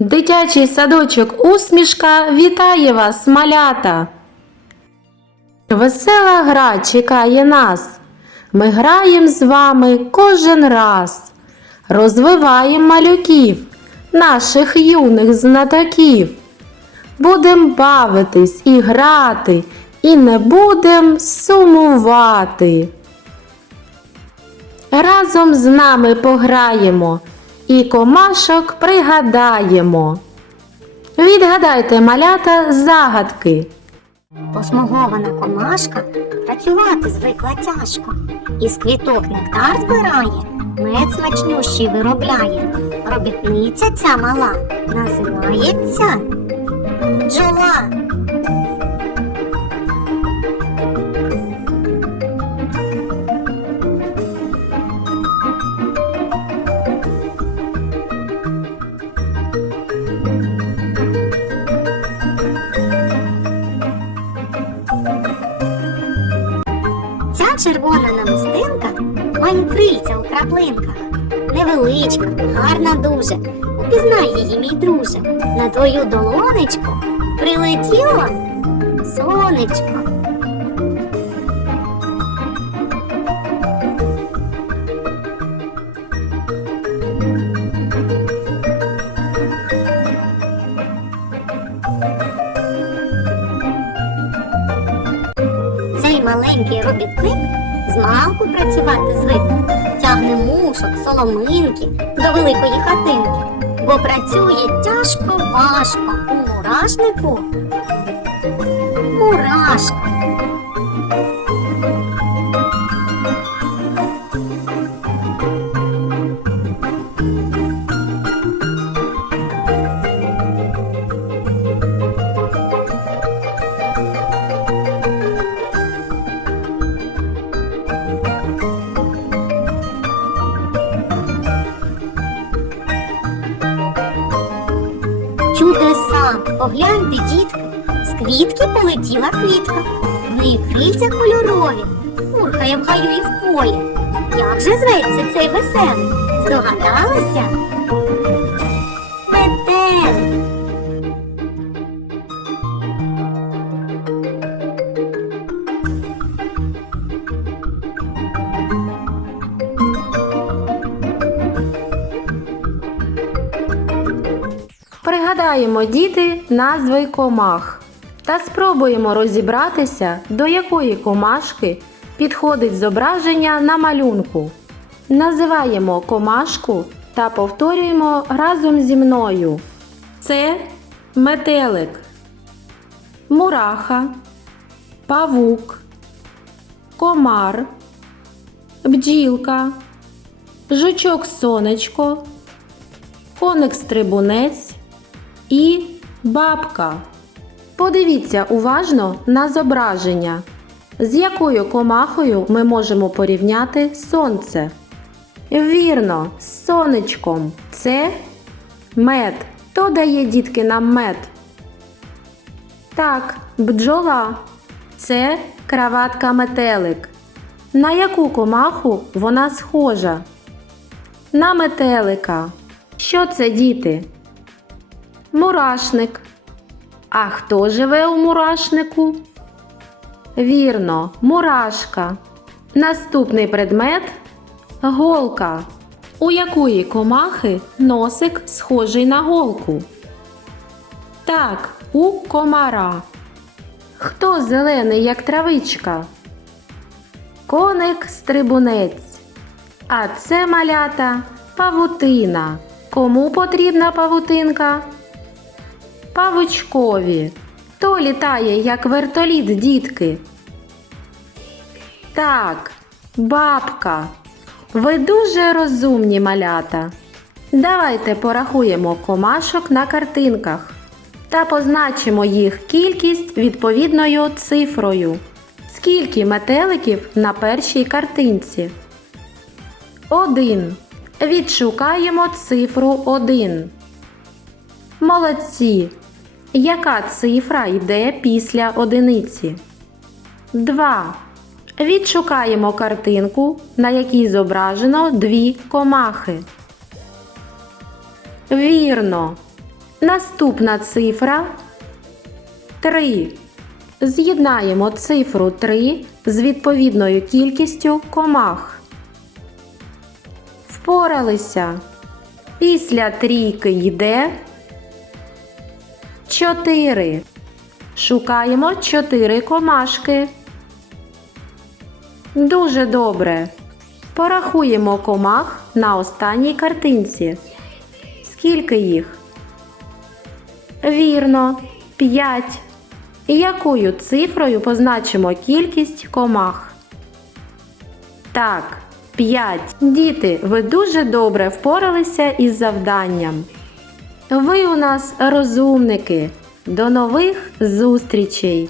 Дитячий садочок усмішка вітає вас, малята. Весела гра чекає нас. Ми граємо з вами кожен раз. Розвиваємо малюків, наших юних знатоків. Будем бавитись і грати, і не будем сумувати. Разом з нами пограємо і комашок пригадаємо. Відгадайте малята загадки. Посмугована комашка працювати звикла тяжко. Із квіток нектар збирає, мед смачнющий виробляє. Робітниця ця мала називається бджола. Червона намистинка має крильця у краплинках. Невеличка, гарна дуже. Упізнай її, мій друже. На твою долонечку прилетіло сонечко. Маленький робітник змалку працювати звик, тягне мушок, соломинки до великої хатинки, бо працює тяжко важко у мурашнику. Погляньте, дітки, з квітки полетіла квітка, в неї крильця кольорові, пурхає в гаю і в полі. Як же зветься цей веселий? Здогадалися? Пригадаємо діти назви комах та спробуємо розібратися, до якої комашки підходить зображення на малюнку. Називаємо комашку та повторюємо разом зі мною. Це метелик, мураха, павук, комар, бджілка, жучок сонечко, коник стрибунець і бабка. Подивіться уважно на зображення, з якою комахою ми можемо порівняти сонце. Вірно, з сонечком. Це мед. Хто дає дітки нам мед? Так, бджола. Це краватка метелик. На яку комаху вона схожа? На метелика. Що це діти? Мурашник. А хто живе у мурашнику? Вірно, мурашка. Наступний предмет голка. У якої комахи носик схожий на голку? Так, у комара. Хто зелений, як травичка? Коник стрибунець. А це малята павутина. Кому потрібна павутинка? Павучкові. Хто літає, як вертоліт, дітки? Так, бабка. Ви дуже розумні малята. Давайте порахуємо комашок на картинках та позначимо їх кількість відповідною цифрою. Скільки метеликів на першій картинці? Один. Відшукаємо цифру 1. Молодці. Яка цифра йде після одиниці? 2. Відшукаємо картинку, на якій зображено дві комахи. Вірно. Наступна цифра 3. З'єднаємо цифру 3 з відповідною кількістю комах. Впоралися. Після трійки йде 4. Шукаємо 4 комашки. Дуже добре. Порахуємо комах на останній картинці. Скільки їх? Вірно, 5. Якою цифрою позначимо кількість комах? Так, 5. Діти, ви дуже добре впоралися із завданням. Ви у нас розумники. До нових зустрічей!